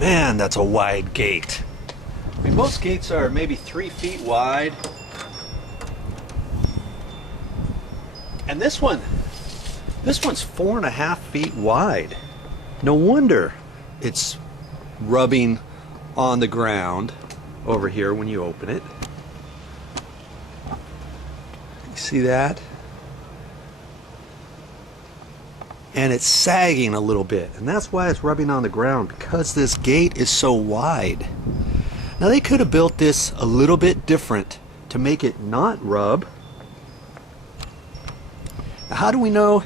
Man, that's a wide gate. I mean, most gates are maybe 3 feet wide. And this one's 4.5 feet wide. No wonder it's rubbing on the ground over here when you open it. You see that? And it's sagging a little bit, and that's why it's rubbing on the ground, because this gate is so wide. Now they could have built this a little bit different to make it not rub. Now, how do we know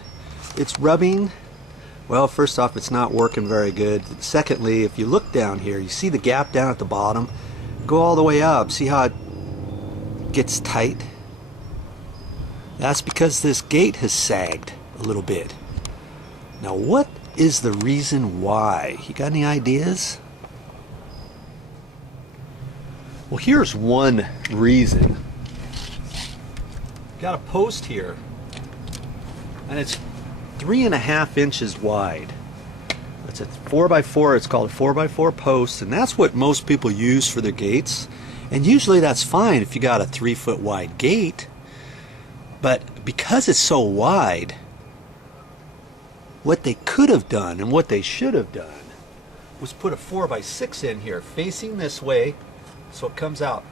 it's rubbing? Well, first off, it's not working very good. Secondly, if you look down here, you see the gap down at the bottom? Go all the way up. See how it gets tight? That's because this gate has sagged a little bit. Now, what is the reason why? You got any ideas? Well, here's one reason. Got a post here, and it's 3.5 inches wide. It's a 4x4. It's called a 4x4 post, and that's what most people use for their gates. And usually that's fine if you got a 3-foot wide gate. But because it's so wide, what they could have done and what they should have done was put a 4x6 in here facing this way, so it comes out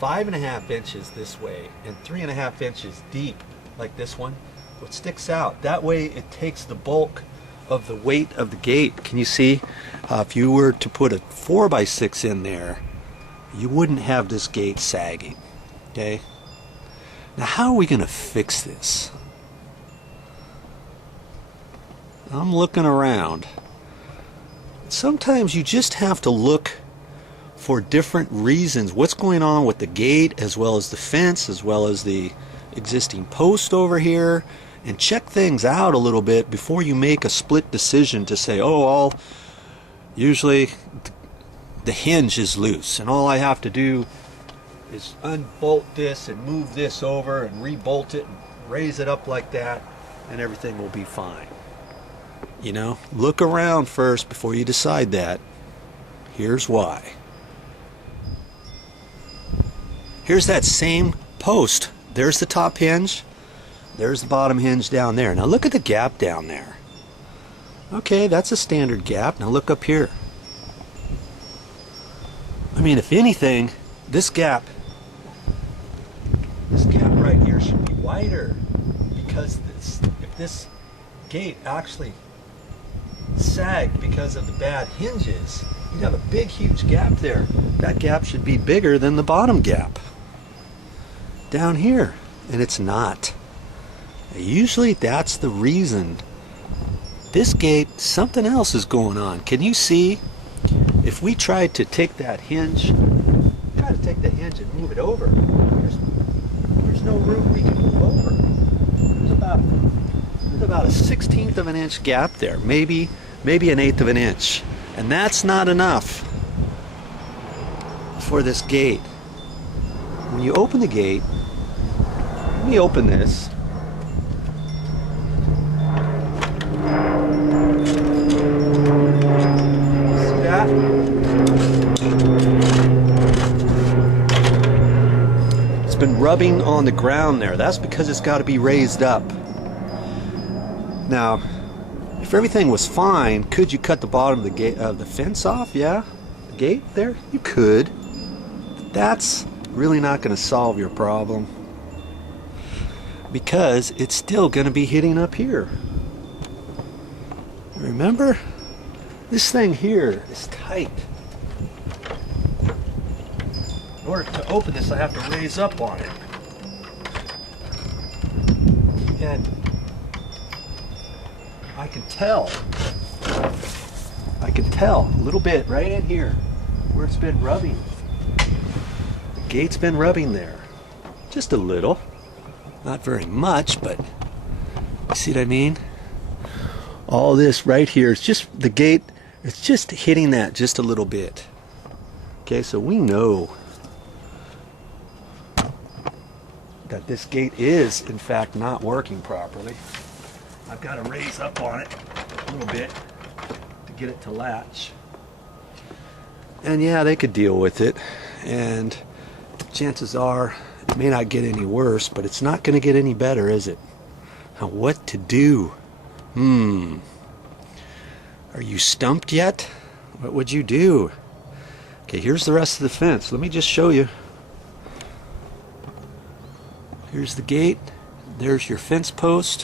5.5 inches this way and 3.5 inches deep like this one. It sticks out. That way it takes the bulk of the weight of the gate. Can you see? If you were to put a 4x6 in there, you wouldn't have this gate sagging. Okay? Now how are we going to fix this? I'm looking around. Sometimes you just have to look for different reasons. What's going on with the gate, as well as the fence, as well as the existing post over here, and check things out a little bit before you make a split decision to say, oh, usually the hinge is loose and all I have to do is unbolt this and move this over and rebolt it and raise it up like that, and everything will be fine. You know, look around first before you decide that. Here's why. Here's that same post. There's the top hinge. There's the bottom hinge down there. Now look at the gap down there. Okay, that's a standard gap. Now look up here. I mean, if anything, this gap right here should be wider, because if this gate actually sagged because of the bad hinges, you'd have a big, huge gap there. That gap should be bigger than the bottom gap down here, and it's not. Usually that's the reason. This gate, something else is going on. Can you see? If we tried to take that hinge, and move it over, there's no room we can move over. There's about a 1/16 of an inch gap there, maybe 1/8 of an inch, and that's not enough for this gate. When you open the gate, let me open this. See that? It's been rubbing on the ground there. That's because it's got to be raised up. Now, if everything was fine, could you cut the bottom of the gate of the fence off? Yeah, the gate there, you could. That's really not going to solve your problem, because it's still going to be hitting up here. Remember, this thing here is tight. In order to open this, I have to raise up on it. And I can tell a little bit right in here where it's been rubbing. The gate's been rubbing there. Just a little. Not very much, but you see what I mean? All this right here is just the gate. It's just hitting that just a little bit. Okay, so we know that this gate is, in fact, not working properly. I've got to raise up on it a little bit to get it to latch. And yeah, they could deal with it, and chances are it may not get any worse, but it's not going to get any better, is it? Now, what to do? Are you stumped yet? What would you do? Okay, here's the rest of the fence. Let me just show you. Here's the gate. There's your fence post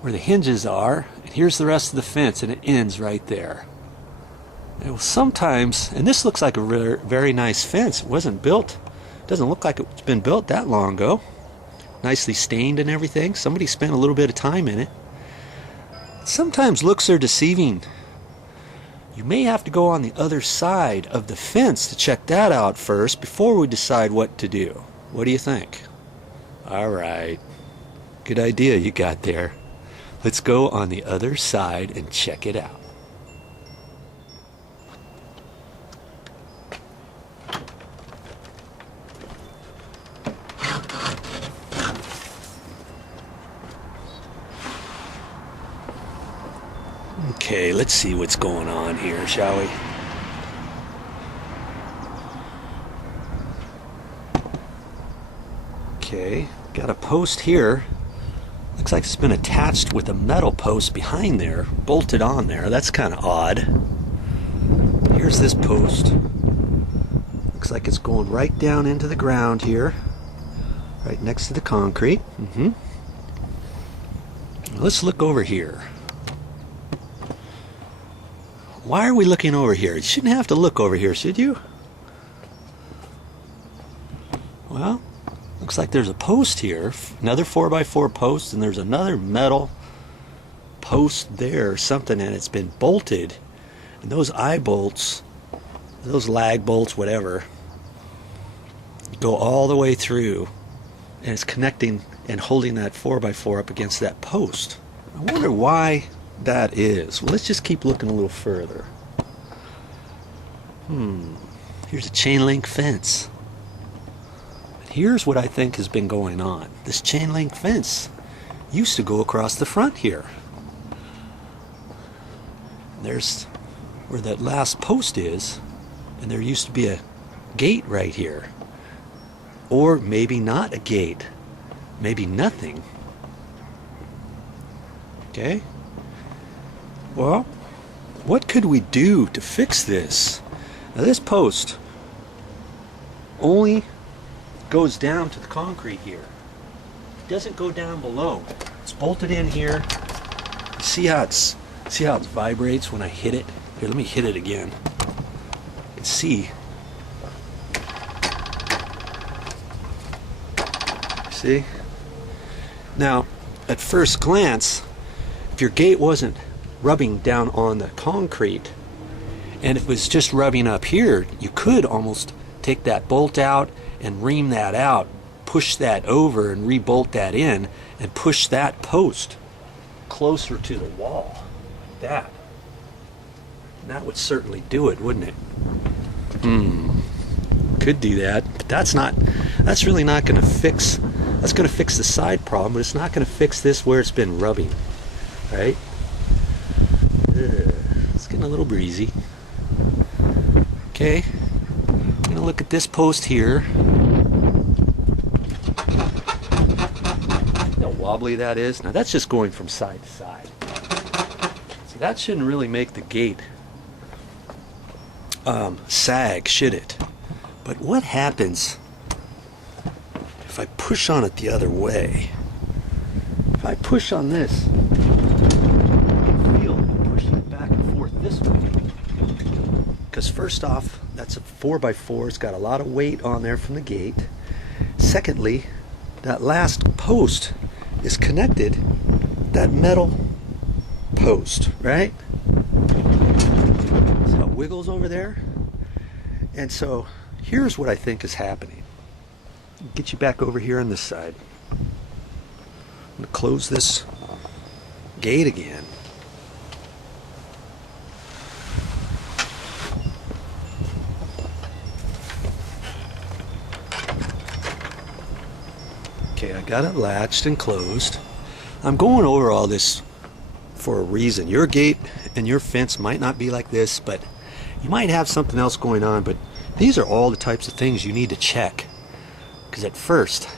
where the hinges are, and here's the rest of the fence, and it ends right there. And well, sometimes, and this looks like a very nice fence. It wasn't built, doesn't look like it's been built that long ago. Nicely stained and everything. Somebody spent a little bit of time in it. Sometimes looks are deceiving. You may have to go on the other side of the fence to check that out first before we decide what to do. What do you think? All right. Good idea you got there. Let's go on the other side and check it out. Okay, let's see what's going on here, shall we? Okay, got a post here. Looks like it's been attached with a metal post behind there, bolted on there. That's kind of odd. Here's this post. Looks like it's going right down into the ground here, right next to the concrete. Let's look over here. Why are we looking over here? You shouldn't have to look over here, should you? Well, looks like there's a post here, another 4x4 post, and there's another metal post there, something, and it's been bolted. And those eye bolts, those lag bolts, whatever, go all the way through, and it's connecting and holding that 4x4 up against that post. I wonder why that is. Well, let's just keep looking a little further. Here's a chain link fence. Here's what I think has been going on. This chain link fence used to go across the front here. There's where that last post is, and there used to be a gate right here. Or maybe not a gate. Maybe nothing. Okay? Well, what could we do to fix this? Now, this post only goes down to the concrete here. It doesn't go down below. It's bolted in here. See how it vibrates when I hit it? Here, let me hit it again. You can see. See? Now, at first glance, if your gate wasn't rubbing down on the concrete and it was just rubbing up here, you could almost take that bolt out and ream that out, push that over and re-bolt that in, and push that post closer to the wall like that. And that would certainly do it, wouldn't it? Could do that, but that's really not going to fix. That's going to fix the side problem, but it's not going to fix this where it's been rubbing, right? It's getting a little breezy. Okay, I'm going to look at this post here. See how wobbly that is? Now that's just going from side to side. So that shouldn't really make the gate sag, should it? But what happens if I push on it the other way? If I push on this, feel pushing it back and forth this way. Because first off, that's a 4x4. It's got a lot of weight on there from the gate. Secondly, that last post is connected, that metal post, right? So it wiggles over there. And so here's what I think is happening. Get you back over here on this side. I'm going to close this gate again. Okay, I got it latched and closed. I'm going over all this for a reason. Your gate and your fence might not be like this, but You might have something else going on, but these are all the types of things you need to check. Because at first,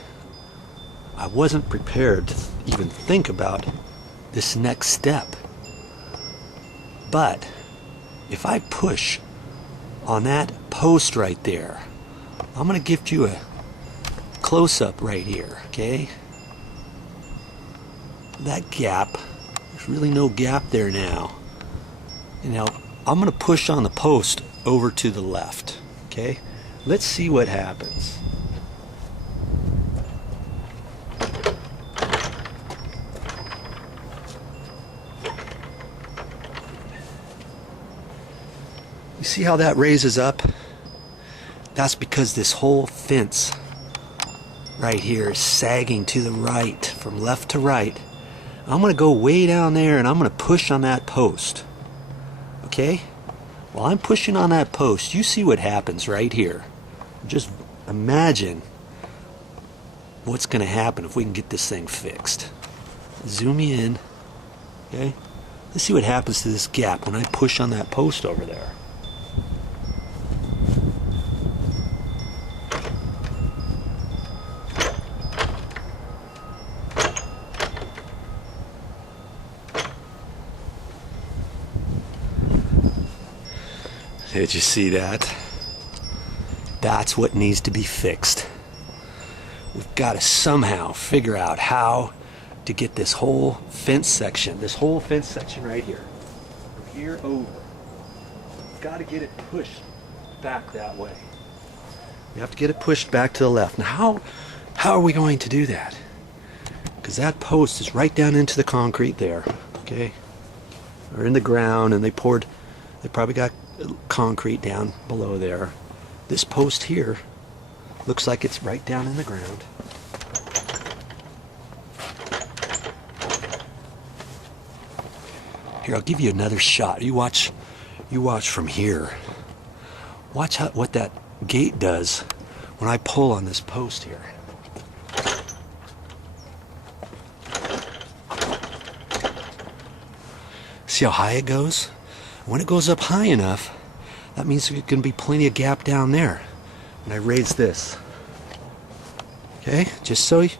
I wasn't prepared to even think about this next step. But if I push on that post right there, I'm going to give you a close-up right here, okay? That gap, there's really no gap there now. And now I'm going to push on the post over to the left, okay? Let's see what happens. You see how that raises up? That's because this whole fence right here is sagging to the right, from left to right. I'm going to go way down there and I'm going to push on that post. Okay? While I'm pushing on that post, you see what happens right here. Just imagine what's going to happen if we can get this thing fixed. Zoom me in. Okay? Let's see what happens to this gap when I push on that post over there. Did you see that? That's what needs to be fixed. We've got to somehow figure out how to get this whole fence section right here, from here over. We've got to get it pushed back that way. We have to get it pushed back to the left. Now, how are we going to do that? Because that post is right down into the concrete there, okay? Or in the ground, and they probably got concrete down below there. This post here looks like it's right down in the ground. Here, I'll give you another shot. You watch from here. Watch what that gate does when I pull on this post here. See how high it goes? When it goes up high enough, that means there's going to be plenty of gap down there. And I raise this. Okay, just so you've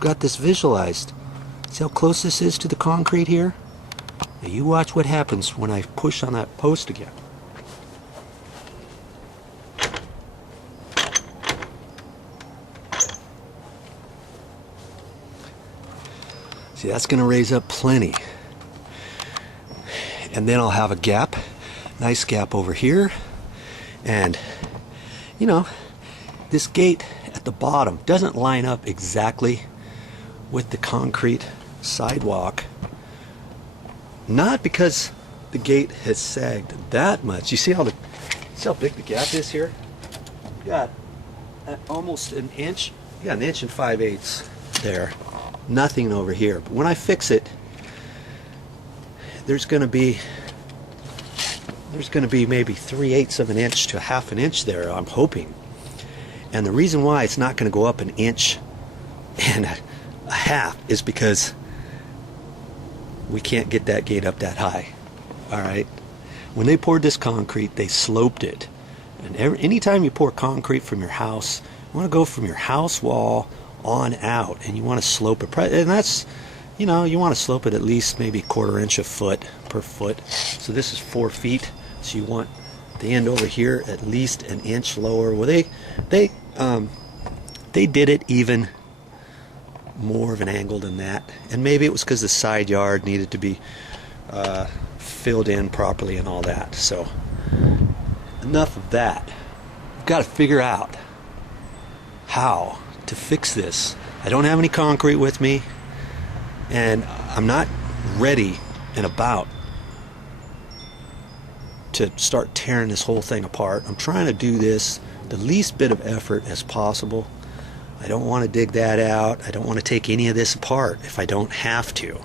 got this visualized. See how close this is to the concrete here? Now you watch what happens when I push on that post again. See, that's going to raise up plenty. And then I'll have a gap, nice gap over here. And, you know, this gate at the bottom doesn't line up exactly with the concrete sidewalk. Not because the gate has sagged that much. You see how big the gap is here? You got almost an inch. You got an inch and 5/8 there. Nothing over here. But when I fix it, there's going to be maybe 3/8 of an inch to 1/2 an inch there, I'm hoping. And the reason why it's not going to go up an inch and a half is because we can't get that gate up that high. All right. When they poured this concrete, they sloped it. And anytime you pour concrete from your house, you want to go from your house wall on out, and you want to slope it. And that's, you know, you want to slope it at least maybe 1/4 inch a foot per foot. So this is 4 feet. So you want the end over here at least an inch lower. Well, they did it even more of an angle than that, and maybe it was because the side yard needed to be filled in properly and all that. So enough of that. We've got to figure out how to fix this. I don't have any concrete with me, and I'm not ready and about to start tearing this whole thing apart. I'm trying to do this the least bit of effort as possible. I don't want to dig that out. I don't want to take any of this apart if I don't have to.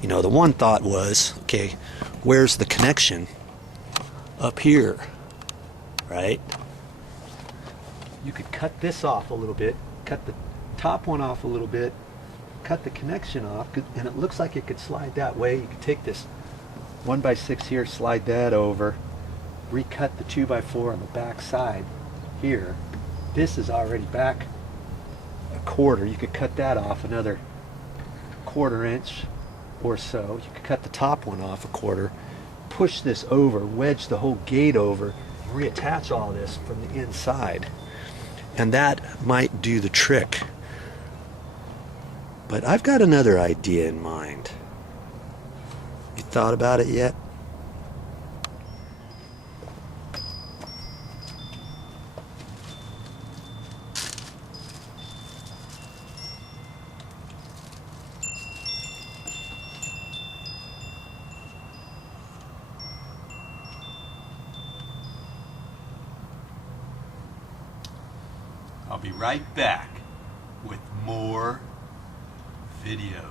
You know, the one thought was, okay, where's the connection? Up here, right? You could cut this off a little bit, cut the top one off a little bit, cut the connection off, and it looks like it could slide that way. You could take this 1x6 here, slide that over, recut the 2x4 on the back side here. This is already back a quarter. You could cut that off another 1/4 inch or so. You could cut the top one off a quarter, push this over, wedge the whole gate over, and reattach all this from the inside. And that might do the trick. But I've got another idea in mind. You thought about it yet? I'll be right back with more videos.